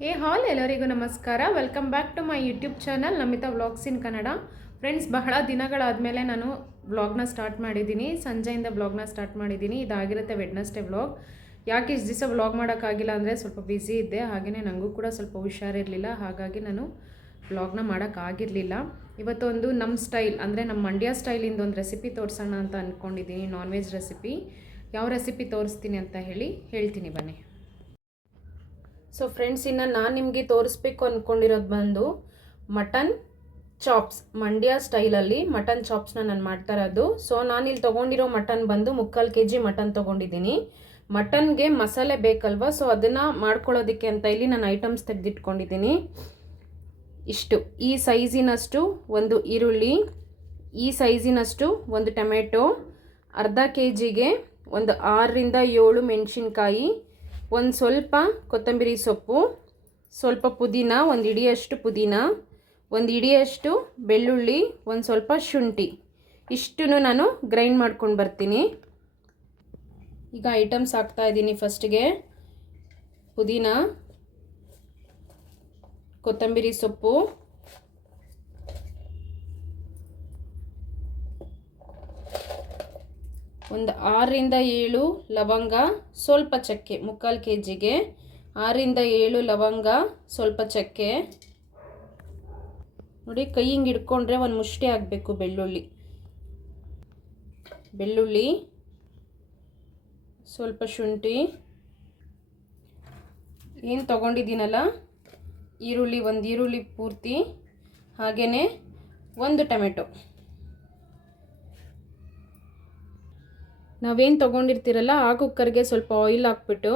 ಹಾಲ್ ಎಲ್ಲರಿಗೂ ನಮಸ್ಕಾರ. Welcome back to my YouTube channel Namita vlogs in Kannada. Friends, ಬಹಳ ದಿನಗಳಾದಮೇಲೆ ನಾನು ವ್ಲಾಗ್ನ ಸ್ಟಾರ್ಟ್ ಮಾಡಿದ್ದೀನಿ. ಸಂಜೆಯಿಂದ ವ್ಲಾಗ್ನ ಸ್ಟಾರ್ಟ್ ಮಾಡಿದ್ದೀನಿ. ಇದಾಗಿರುತ್ತೆ ವೆಡ್ನೆಸ್ಡೇ ವ್ಲಾಗ್. ಯಾಕೆ ಇಷ್ಟು ದಿವಸ ವ್ಲಾಗ್ ಮಾಡೋಕ್ಕಾಗಿಲ್ಲ ಅಂದರೆ ಸ್ವಲ್ಪ ಬ್ಯುಸಿ ಇದ್ದೆ, ಹಾಗೆಯೇ ನನಗೂ ಕೂಡ ಸ್ವಲ್ಪ ಹುಷಾರಿರಲಿಲ್ಲ. ಹಾಗಾಗಿ ನಾನು ವ್ಲಾಗ್ನ ಮಾಡೋಕ್ಕಾಗಿರಲಿಲ್ಲ. ಇವತ್ತೊಂದು ನಮ್ಮ ಸ್ಟೈಲ್ ಅಂದರೆ ನಮ್ಮ ಮಂಡ್ಯ ಸ್ಟೈಲಿಂದ ಒಂದು ರೆಸಿಪಿ ತೋರಿಸೋಣ ಅಂತ ಅಂದ್ಕೊಂಡಿದ್ದೀನಿ. Non veg recipe. ಯಾವ ರೆಸಿಪಿ ತೋರಿಸ್ತೀನಿ ಅಂತ ಹೇಳ್ತೀನಿ ಬನ್ನಿ. ಸೊ ಫ್ರೆಂಡ್ಸ್, ಇನ್ನು ನಾನು ನಿಮಗೆ ತೋರಿಸ್ಬೇಕು ಅಂದ್ಕೊಂಡಿರೋದು ಬಂದು ಮಟನ್ ಚಾಪ್ಸ್. ಮಂಡ್ಯ ಸ್ಟೈಲಲ್ಲಿ ಮಟನ್ ಚಾಪ್ಸ್ನ ನಾನು ಮಾಡ್ತಾ ಇರೋದು. ಸೊ ನಾನಿಲ್ಲಿ ತೊಗೊಂಡಿರೋ ಮಟನ್ ಬಂದು 3/4 kg ಮಟನ್ ತೊಗೊಂಡಿದ್ದೀನಿ. ಮಟನ್ಗೆ ಮಸಾಲೆ ಬೇಕಲ್ವ, ಸೊ ಅದನ್ನು ಮಾಡ್ಕೊಳ್ಳೋದಕ್ಕೆ ಅಂತ ಇಲ್ಲಿ ನಾನು ಐಟಮ್ಸ್ ತೆಗೆದಿಟ್ಕೊಂಡಿದ್ದೀನಿ. ಇಷ್ಟು ಈ ಸೈಜಿನಷ್ಟು ಒಂದು ಈರುಳ್ಳಿ, ಈ ಸೈಜಿನಷ್ಟು ಒಂದು ಟೊಮೆಟೊ, ಅರ್ಧ kgಗೆ ಒಂದು 6ರಿಂದ 7 ಮೆಣಸಿನ್ಕಾಯಿ, ಒಂದು ಸ್ವಲ್ಪ ಕೊತ್ತಂಬರಿ ಸೊಪ್ಪು, ಸ್ವಲ್ಪ ಪುದೀನ, ಒಂದು ಇಡಿಯಷ್ಟು ಪುದೀನ, ಒಂದು ಇಡಿಯಷ್ಟು ಬೆಳ್ಳುಳ್ಳಿ, ಒಂದು ಸ್ವಲ್ಪ ಶುಂಠಿ, ಇಷ್ಟನ್ನು ನಾನು ಗ್ರೈಂಡ್ ಮಾಡ್ಕೊಂಡು ಬರ್ತೀನಿ. ಈಗ ಐಟಮ್ಸ್ ಹಾಕ್ತಾ ಇದ್ದೀನಿ. ಫಸ್ಟಿಗೆ ಪುದೀನ, ಕೊತ್ತಂಬರಿ ಸೊಪ್ಪು, ಒಂದು 6ರಿಂದ 7 ಲವಂಗ, ಸ್ವಲ್ಪ ಚಕ್ಕೆ. 3/4 kgಗೆ 6ರಿಂದ 7 ಲವಂಗ, ಸ್ವಲ್ಪ ಚಕ್ಕೆ. ನೋಡಿ, ಕೈ ಹಿಂಗೆ ಹಿಡ್ಕೊಂಡ್ರೆ ಒಂದು ಮುಷ್ಟಿ ಆಗಬೇಕು. ಬೆಳ್ಳುಳ್ಳಿ, ಸ್ವಲ್ಪ ಶುಂಠಿ, ಏನು ತೊಗೊಂಡಿದ್ದೀನಲ್ಲ ಈರುಳ್ಳಿ, ಒಂದು ಈರುಳ್ಳಿ ಪೂರ್ತಿ, ಹಾಗೆಯೇ ಒಂದು ಟೊಮೆಟೊ. ನಾವೇನು ತೊಗೊಂಡಿರ್ತೀರಲ್ಲ ಆ ಕುಕ್ಕರ್ಗೆ ಸ್ವಲ್ಪ ಆಯಿಲ್ ಹಾಕ್ಬಿಟ್ಟು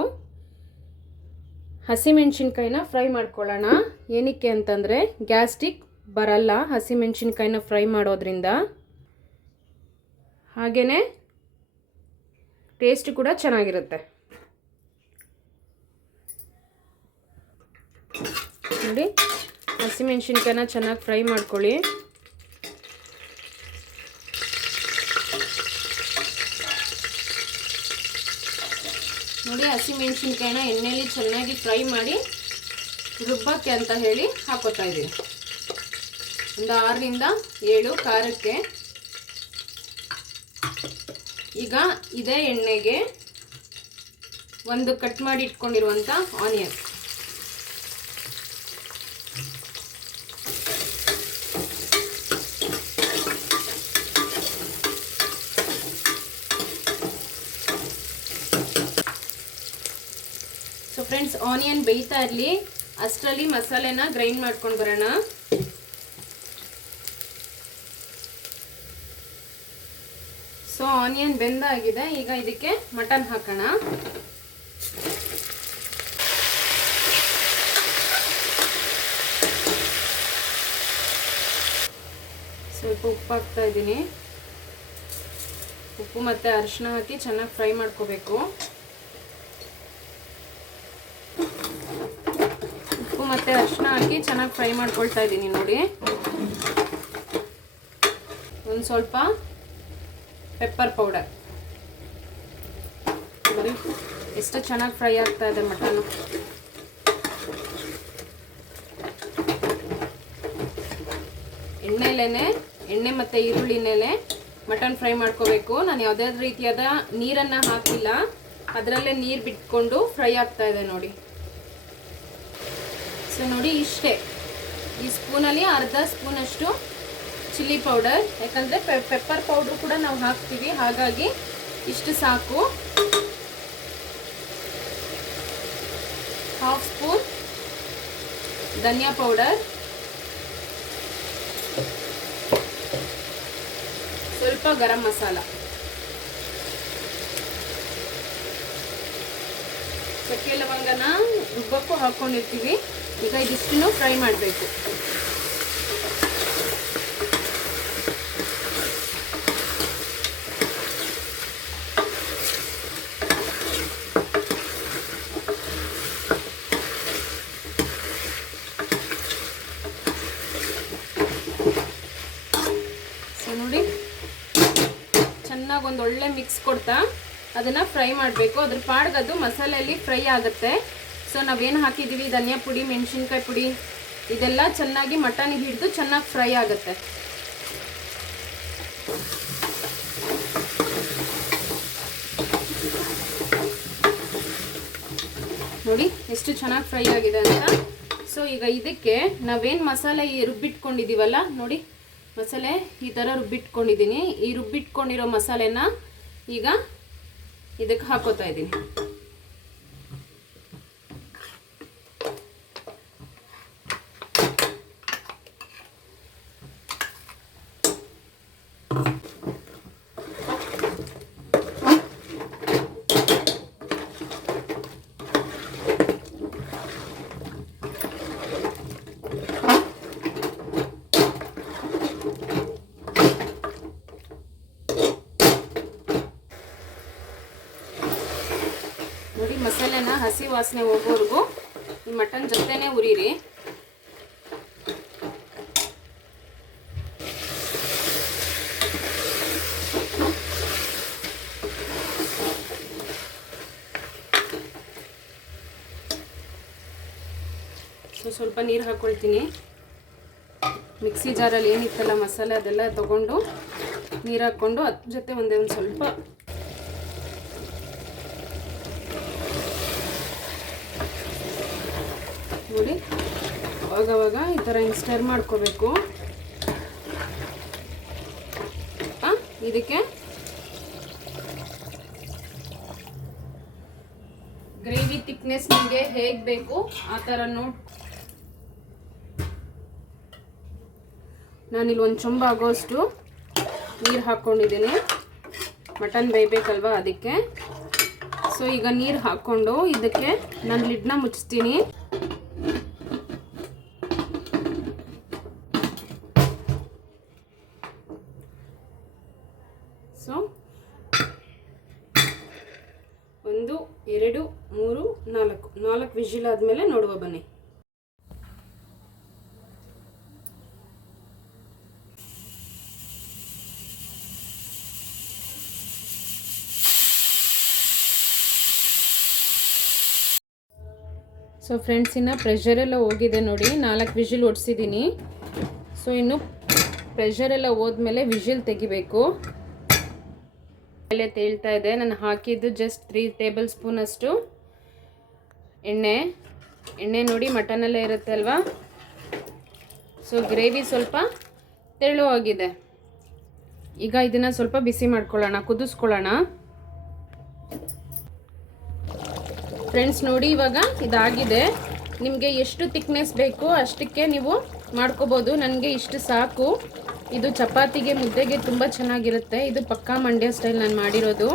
ಹಸಿಮೆಣ್ಸಿನ್ಕಾಯಿನ ಫ್ರೈ ಮಾಡ್ಕೊಳ್ಳೋಣ. ಏನಕ್ಕೆ ಅಂತಂದರೆ ಗ್ಯಾಸ್ಟ್ರಿಕ್ ಬರಲ್ಲ ಹಸಿಮೆಣ್ಸಿನ್ಕಾಯಿನ ಫ್ರೈ ಮಾಡೋದ್ರಿಂದ, ಹಾಗೆಯೇ ಟೇಸ್ಟ್ ಕೂಡ ಚೆನ್ನಾಗಿರುತ್ತೆ. ನೋಡಿ, ಹಸಿಮೆಣ್ಸಿನ್ಕಾಯಿನ ಚೆನ್ನಾಗಿ ಫ್ರೈ ಮಾಡ್ಕೊಳ್ಳಿ. ನೋಡಿ, ಹಸಿಮೆಣ್ಸಿನ್ಕಾಯಿನ ಎಣ್ಣೆಯಲ್ಲಿ ಚೆನ್ನಾಗಿ ಫ್ರೈ ಮಾಡಿ ರುಬ್ಬಕ್ಕೆ ಅಂತ ಹೇಳಿ ಹಾಕೋತಾ ಇದ್ದೀನಿ. ಒಂದು 6ರಿಂದ 7 ಖಾರಕ್ಕೆ. ಈಗ ಇದೇ ಎಣ್ಣೆಗೆ ಒಂದು ಕಟ್ ಮಾಡಿ ಇಟ್ಕೊಂಡಿರುವಂಥ ಆನಿಯನ್, ಸೊ ಫ್ರೆಂಡ್ಸ್, ಆನಿಯನ್ ಬೇಯ್ತಾ ಇರಲಿ, ಅಷ್ಟರಲ್ಲಿ ಮಸಾಲೆನ ಗ್ರೈಂಡ್ ಮಾಡ್ಕೊಂಡು ಬರೋಣ. ಸೊ ಆನಿಯನ್ ಬೆಂದಾಗಿದೆ. ಈಗ ಇದಕ್ಕೆ ಮಟನ್ ಹಾಕೋಣ. ಸ್ವಲ್ಪ ಉಪ್ಪು ಹಾಕ್ತಾ ಇದ್ದೀನಿ. ಉಪ್ಪು ಮತ್ತು ಅರಿಶಿನ ಹಾಕಿ ಚೆನ್ನಾಗಿ ಫ್ರೈ ಮಾಡ್ಕೋಬೇಕು. ಮತ್ತು ಅರಿಶಿನ ಹಾಕಿ ಚೆನ್ನಾಗಿ ಫ್ರೈ ಮಾಡ್ಕೊಳ್ತಾ ಇದ್ದೀನಿ. ನೋಡಿ, ಒಂದು ಸ್ವಲ್ಪ ಪೆಪ್ಪರ್ ಪೌಡರ್. ನೋಡಿ ಎಷ್ಟು ಚೆನ್ನಾಗಿ ಫ್ರೈ ಆಗ್ತಾ ಇದೆ ಮಟನ್ನು. ಎಣ್ಣೆ ಮತ್ತು ಈರುಳ್ಳಿನೇಲೆ ಮಟನ್ ಫ್ರೈ ಮಾಡ್ಕೋಬೇಕು. ನಾನು ಯಾವುದೇ ರೀತಿಯಾದ ನೀರನ್ನು ಹಾಕಿಲ್ಲ, ಅದರಲ್ಲೇ ನೀರು ಬಿಟ್ಕೊಂಡು ಫ್ರೈ ಆಗ್ತಾ ಇದೆ. ನೋಡಿ, ಸೊ ನೋಡಿ, ಇಷ್ಟೇ. ಈ ಸ್ಪೂನಲ್ಲಿ ಅರ್ಧ ಸ್ಪೂನಷ್ಟು ಚಿಲ್ಲಿ ಪೌಡರ್, ಯಾಕಂದರೆ ಪೆಪ್ಪರ್ ಪೌಡ್ರು ಕೂಡ ನಾವು ಹಾಕ್ತೀವಿ, ಹಾಗಾಗಿ ಇಷ್ಟು ಸಾಕು. 1/2 ಸ್ಪೂನ್ ಧನಿಯಾ ಪೌಡರ್, ಸ್ವಲ್ಪ ಗರಂ ಮಸಾಲ, ಚಕ್ಕೆ ಲವಂಗನ ರುಬ್ಬಕ್ಕೂ ಹಾಕ್ಕೊಂಡಿರ್ತೀವಿ. ಈಗ ಇದಿಷ್ಟನ್ನು ಫ್ರೈ ಮಾಡಬೇಕು. ಸೊ ನೋಡಿ, ಚೆನ್ನಾಗಿ ಒಂದು ಒಳ್ಳೆ ಮಿಕ್ಸ್ ಕೊಡ್ತಾ ಅದನ್ನು ಫ್ರೈ ಮಾಡಬೇಕು. ಅದ್ರ ಪಾಡ್ಗದು ಮಸಾಲೆಯಲ್ಲಿ ಫ್ರೈ ಆಗುತ್ತೆ. ಸೊ ನಾವೇನು ಹಾಕಿದ್ದೀವಿ ಧನಿಯಾ ಪುಡಿ, ಮೆಣಸಿನ್ಕಾಯಿ ಪುಡಿ ಇದೆಲ್ಲ ಚೆನ್ನಾಗಿ ಮಟನ್ ಹಿಡಿದು ಚೆನ್ನಾಗಿ ಫ್ರೈ ಆಗುತ್ತೆ. ನೋಡಿ ಎಷ್ಟು ಚೆನ್ನಾಗಿ ಫ್ರೈ ಆಗಿದೆ ಅಂತ. ಸೊ ಈಗ ಇದಕ್ಕೆ ನಾವೇನು ಮಸಾಲೆ ರುಬ್ಬಿಟ್ಕೊಂಡಿದ್ದೀವಲ್ಲ ನೋಡಿ, ಮಸಾಲೆ ಈ ಥರ ರುಬ್ಬಿಟ್ಕೊಂಡಿದ್ದೀನಿ. ಈ ರುಬ್ಬಿಟ್ಕೊಂಡಿರೋ ಮಸಾಲೆನ ಈಗ ಇದಕ್ಕೆ ಹಾಕೋತಾ ಇದ್ದೀನಿ. ನೋಡಿ ಮಸಾಲೆನ ಹಸಿ ವಾಸನೆ ಹೋಗೋವರೆಗೂ ಈ ಮಟನ್ ಜೊತೆನೇ ಉರಿರಿ. ಸ್ವಲ್ಪ ನೀರು ಹಾಕ್ಕೊಳ್ತೀನಿ. ಮಿಕ್ಸಿ ಜಾರಲ್ಲಿ ಏನಿತ್ತಲ್ಲ ಮಸಾಲೆ ಅದೆಲ್ಲ ತಗೊಂಡು ನೀರು ಹಾಕ್ಕೊಂಡು ಅದ್ರ ಜೊತೆ ಒಂದು ಸ್ವಲ್ಪ ನೋಡಿ ಅವಾಗವಾಗ ಈ ಥರ ಹಿಂಗೆ ಸ್ಟರ್ ಮಾಡ್ಕೋಬೇಕು. ಇದಕ್ಕೆ ಗ್ರೇವಿ ಥಿಕ್ನೆಸ್ ನಿಮಗೆ ಹೇಗೆ ಬೇಕು ಆ ಥರ ನೋಡಿ. ನಾನಿಲ್ಲಿ ಒಂದು ಚೊಂಬ ಆಗೋಷ್ಟು ನೀರು ಹಾಕ್ಕೊಂಡಿದ್ದೀನಿ, ಮಟನ್ ಬೇಯಬೇಕಲ್ವ ಅದಕ್ಕೆ. ಸೊ ಈಗ ನೀರು ಹಾಕ್ಕೊಂಡು ಇದಕ್ಕೆ ನಾನು ಲಿಡ್ನ ಮುಚ್ತೀನಿ. ಸೊ 1 2 3 4 ವಿಜಿಲ್ ಆದಮೇಲೆ ನೋಡುವ ಬನ್ನಿ. ಸೊ ಫ್ರೆಂಡ್ಸ್, ಇನ್ನು ಪ್ರೆಷರೆಲ್ಲ ಹೋಗಿದೆ ನೋಡಿ, 4 ವಿಜಿಲ್ ಹೊಡ್ಸಿದ್ದೀನಿ. ಸೊ ಇನ್ನು ಪ್ರೆಷರೆಲ್ಲ ಹೋದ್ಮೇಲೆ ವಿಜಿಲ್ ತೆಗಿಬೇಕು. ಮೇಲೆ ತೇಳ್ತಾ ಇದೆ. ನಾನು ಹಾಕಿದ್ದು ಜಸ್ಟ್ 3 ಟೇಬಲ್ ಸ್ಪೂನ್ ಅಷ್ಟು ಎಣ್ಣೆ ನೋಡಿ ಮಟನಲ್ಲೇ ಇರುತ್ತೆ ಅಲ್ವಾ. ಸೊ ಗ್ರೇವಿ ಸ್ವಲ್ಪ ತೆಳುವಾಗಿದೆ. ಈಗ ಇದನ್ನು ಸ್ವಲ್ಪ ಬಿಸಿ ಮಾಡ್ಕೊಳ್ಳೋಣ, ಕುದಿಸ್ಕೊಳ್ಳೋಣ. ಫ್ರೆಂಡ್ಸ್ ನೋಡಿ, ಇವಾಗ ಇದಾಗಿದೆ. ನಿಮಗೆ ಎಷ್ಟು ಥಿಕ್ನೆಸ್ ಬೇಕು ಅಷ್ಟಕ್ಕೆ ನೀವು ಮಾಡ್ಕೋಬೋದು. ನನಗೆ ಇಷ್ಟು ಸಾಕು. ಇದು ಚಪಾತಿಗೆ ಮುದ್ದೆಗೆ ತುಂಬ ಚೆನ್ನಾಗಿರುತ್ತೆ. ಇದು ಪಕ್ಕಾ ಮಂಡ್ಯ ಸ್ಟೈಲ್ ನಾನು ಮಾಡಿರೋದು.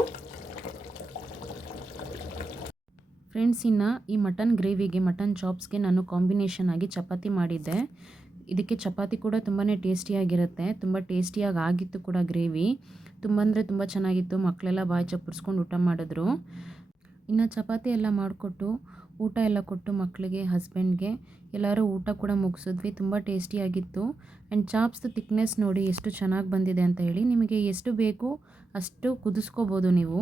ಫ್ರೆಂಡ್ಸ್, ಇನ್ನು ಈ ಮಟನ್ ಗ್ರೇವಿಗೆ, ಮಟನ್ ಚಾಪ್ಸ್ಗೆ ನಾನು ಕಾಂಬಿನೇಷನ್ ಆಗಿ ಚಪಾತಿ ಮಾಡಿದ್ದೆ. ಇದಕ್ಕೆ ಚಪಾತಿ ಕೂಡ ತುಂಬಾ ಟೇಸ್ಟಿಯಾಗಿರುತ್ತೆ. ತುಂಬ ಟೇಸ್ಟಿಯಾಗಿ ಆಗಿತ್ತು ಕೂಡ ಗ್ರೇವಿ. ತುಂಬ ಅಂದರೆ ತುಂಬ ಚೆನ್ನಾಗಿತ್ತು. ಮಕ್ಕಳೆಲ್ಲ ಬಾಯಿ ಚಪ್ಪರಿಸ್ಕೊಂಡು ಊಟ ಮಾಡಿದ್ರು. ಇನ್ನು ಚಪಾತಿ ಎಲ್ಲ ಮಾಡಿಕೊಟ್ಟು ಊಟ ಎಲ್ಲ ಕೊಟ್ಟು ಮಕ್ಕಳಿಗೆ, ಹಸ್ಬೆಂಡ್ಗೆ ಎಲ್ಲರೂ ಊಟ ಕೂಡ ಮುಗಿಸಿದ್ವಿ. ತುಂಬ ಟೇಸ್ಟಿಯಾಗಿತ್ತು. ಆ್ಯಂಡ್ ಚಾಪ್ಸ್ದು ಥಿಕ್ನೆಸ್ ನೋಡಿ ಎಷ್ಟು ಚೆನ್ನಾಗಿ ಬಂದಿದೆ ಅಂತ ಹೇಳಿ. ನಿಮಗೆ ಎಷ್ಟು ಬೇಕು ಅಷ್ಟು ಕುದಿಸ್ಕೋಬೋದು ನೀವು.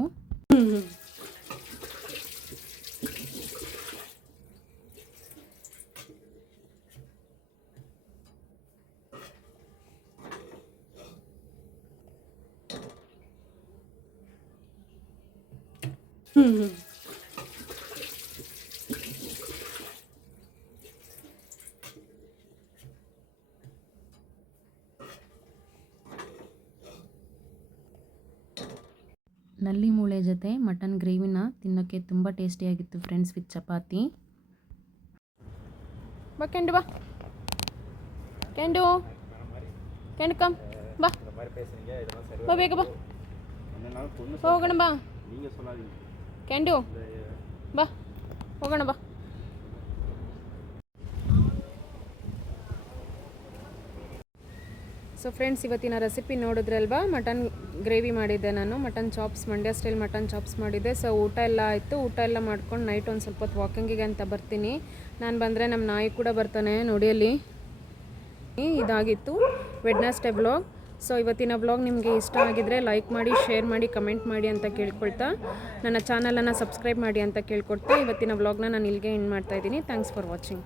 ನಲ್ಲಿ ಮೂಳೆ ಜೊತೆ ಮಟನ್ ಗ್ರೇವಿನ ತಿನ್ನೋಕ್ಕೆ ತುಂಬ ಟೇಸ್ಟಿಯಾಗಿತ್ತು ಫ್ರೆಂಡ್ಸ್, ವಿತ್ ಚಪಾತಿ. ಬಾ ಕೆಂಡು, ಬಾ ಕೆಂಡು, ಕೆಂಡು ಕಮ್ ಬಾ ಬಾ ಬೇಗ ಬಾ, ಹೋಗೋಣ ಬಾ ಕೆಂಡು, ಬಾ ಹೋಗೋಣ ಬಾ. ಸೊ ಫ್ರೆಂಡ್ಸ್, ಇವತ್ತಿನ ರೆಸಿಪಿ ನೋಡಿದ್ರಲ್ವಾ, ಮಟನ್ ಗ್ರೇವಿ ಮಾಡಿದ್ದೆ ನಾನು. Mutton chops, Mandya style mutton chops ಮಾಡಿದ್ದೆ. ಸೊ ಊಟ ಎಲ್ಲ ಆಯಿತು. ಊಟ ಎಲ್ಲ ಮಾಡ್ಕೊಂಡು ನೈಟ್ ಒಂದು ಸ್ವಲ್ಪ ಹೊತ್ತು ವಾಕಿಂಗಿಗೆ ಅಂತ ಬರ್ತೀನಿ. ನಾನು ಬಂದರೆ ನಮ್ಮ ನಾಯಿ ಕೂಡ ಬರ್ತಾನೆ ನೋಡಿ ಅಲ್ಲಿ. ಇದಾಗಿತ್ತು ವೆಡ್ನೆಸ್ಡೇ ವ್ಲಾಗ್. ಸೊ ಇವತ್ತಿನ ವ್ಲಾಗ್ ನಿಮಗೆ ಇಷ್ಟ ಆಗಿದ್ರೆ ಲೈಕ್ ಮಾಡಿ, ಶೇರ್ ಮಾಡಿ, ಕಮೆಂಟ್ ಮಾಡಿ ಅಂತ ಕೇಳ್ಕೊಳ್ತಾ, ನನ್ನ ಚಾನಲನ್ನು ಸಬ್ಸ್ಕ್ರೈಬ್ ಮಾಡಿ ಅಂತ ಕೇಳ್ಕೊಳ್ತಾ ಇವತ್ತಿನ ವ್ಲಾಗ್ನ ನಾನು ಇಲ್ಲಿಗೆ ಎಂಡ್ ಮಾಡ್ತಾಯಿದ್ದೀನಿ. Thanks for watching.